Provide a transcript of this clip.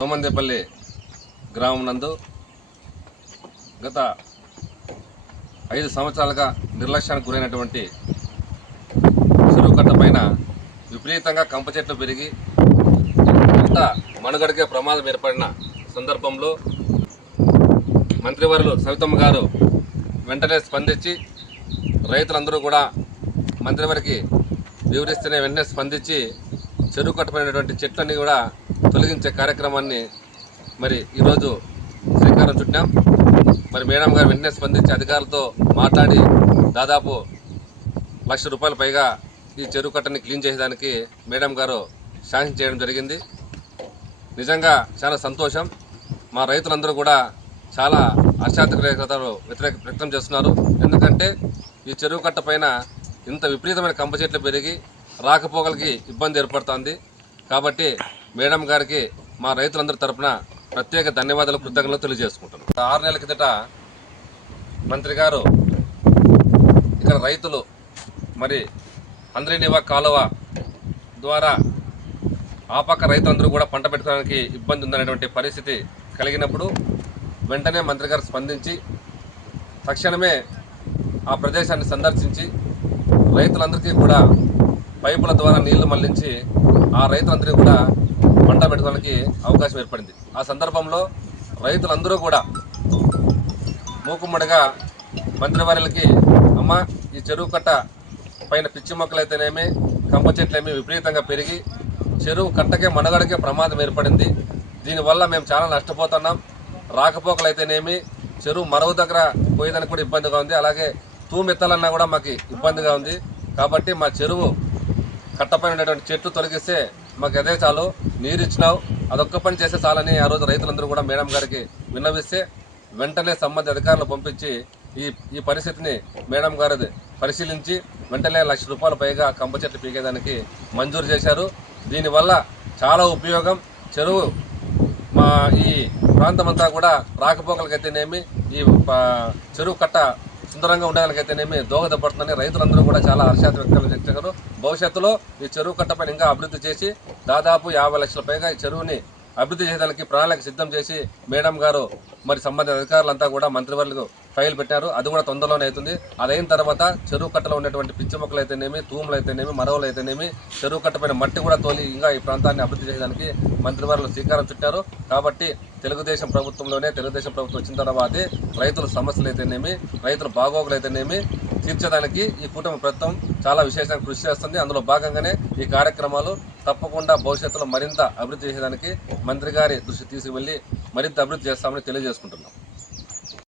సోమందేపల్లి గ్రామం నందు గత ఐదు సంవత్సరాలుగా నిర్లక్ష్యానికి గురైనటువంటి చెరువు కట్ట పైన విపరీతంగా కంప చెట్లు పెరిగి అంత మనుగడకే ప్రమాదం ఏర్పడిన సందర్భంలో మంత్రివర్యులు సవితమ్మ గారు వెంటనే స్పందించి రైతులందరూ కూడా మంత్రివారికి వివరిస్తేనే వెంటనే స్పందించి చెరువు కట్టబడినటువంటి చెట్లన్నీ కూడా తొలగించే కార్యక్రమాన్ని మరి ఈరోజు శ్రీకారం చుట్టాం. మరి మేడం గారు వెంటనే స్పందించి అధికారులతో మాట్లాడి దాదాపు లక్ష రూపాయల పైగా ఈ చెరువు కట్టని క్లీన్ చేసేదానికి మేడం గారు శాంక్షన్ చేయడం జరిగింది. నిజంగా చాలా సంతోషం. మా రైతులందరూ కూడా చాలా హర్షాతిరేకతలు వ్యతిరేక వ్యక్తం చేస్తున్నారు. ఎందుకంటే ఈ చెరువు కట్ట పైన ఇంత విపరీతమైన కంప చెట్లు పెరిగి రాకపోకలకి ఇబ్బంది ఏర్పడుతోంది. కాబట్టి మేడం గారికి మా రైతులందరి తరపున ప్రత్యేక ధన్యవాదాలు కృతజ్ఞతలు తెలియజేసుకుంటున్నాం. ఆరు నెలల కిందట మంత్రి గారు ఇక్కడ రైతులు మరి అంద్రీనివా కాలువ ద్వారా ఆ పక్క రైతులందరూ కూడా పంట పెట్టుకోవడానికి ఇబ్బంది ఉందనేటువంటి పరిస్థితి కలిగినప్పుడు వెంటనే మంత్రి గారు స్పందించి తక్షణమే ఆ ప్రదేశాన్ని సందర్శించి రైతులందరికీ కూడా పైపుల ద్వారా నీళ్ళు మళ్ళించి ఆ రైతులందరికీ కూడా పంట పెట్టుకోవడానికి అవకాశం ఏర్పడింది. ఆ సందర్భంలో రైతులందరూ కూడా మూకుమ్మడిగా మంత్రివర్యులకి అమ్మ ఈ చెరువు కట్ట పైన పిచ్చి మొక్కలైతేనేమి కంప చెట్లేమి విపరీతంగా పెరిగి చెరువు కట్టకే మనగడకే ప్రమాదం ఏర్పడింది. దీనివల్ల మేము చాలా నష్టపోతున్నాం. రాకపోకలు అయితేనేమి చెరువు మరవ దగ్గర పోయేదానికి కూడా ఇబ్బందిగా ఉంది. అలాగే తూమెత్తాలన్నా కూడా మాకు ఇబ్బందిగా ఉంది. కాబట్టి మా చెరువు కట్టపై ఉన్నటువంటి చెట్లు తొలగిస్తే మాకు అదే చాలు నీరు ఇచ్చినావు. అదొక్క పని చేస్తే చాలని ఆ రోజు రైతులందరూ కూడా మేడం గారికి విన్నవిస్తే వెంటనే సంబంధిత అధికారులు పంపించి ఈ ఈ పరిస్థితిని మేడం గారు పరిశీలించి వెంటనే లక్ష రూపాయల పైగా కంప చెట్లు పీకేదానికి మంజూరు చేశారు. దీనివల్ల చాలా ఉపయోగం. చెరువు మా ఈ ప్రాంతం అంతా కూడా రాకపోకలకైతేనేమి ఈ చెరువు కట్ట సుందరంగా ఉండడానికైతేనేమి దోహదపడుతుందని రైతులందరూ కూడా చాలా హర్షాత వ్యక్తం చేశారు భవిష్యత్తులో ఈ చెరువు కట్టపైన ఇంకా అభివృద్ధి చేసి దాదాపు యాభై లక్షల పైగా ఈ చెరువుని అభివృద్ధి చేయడానికి ప్రణాళిక సిద్ధం చేసి మేడం గారు మరి సంబంధిత అధికారులంతా కూడా మంత్రివర్యులకు ఫైల్ పెట్టారు. అది కూడా తొందరలోనే అవుతుంది. అదైన తర్వాత చెరువు కట్టలో ఉన్నటువంటి పిచ్చి మొక్కలు అయితేనేమి తూములు అయితేనేమి మరవలు అయితేనేమి చెరువు కట్టపైన మట్టి కూడా తోలి ఇంకా ఈ ప్రాంతాన్ని అభివృద్ధి చేయడానికి మంత్రివర్యులు శ్రీకారం చుట్టారు. కాబట్టి తెలుగుదేశం ప్రభుత్వంలోనే తెలుగుదేశం ప్రభుత్వం వచ్చిన తర్వాతే రైతుల సమస్యలు అయితేనేమి రైతుల బాగోగులు అయితేనేమి తీర్చడానికి ఈ కూటమి ప్రభుత్వం చాలా విశేషంగా కృషి చేస్తుంది. అందులో భాగంగానే ఈ కార్యక్రమాలు తప్పకుండా భవిష్యత్తులో మరింత అభివృద్ధి చేసేదానికి మంత్రి గారి దృష్టి తీసుకువెళ్ళి మరింత అభివృద్ధి చేస్తామని తెలియజేసుకుంటున్నాం.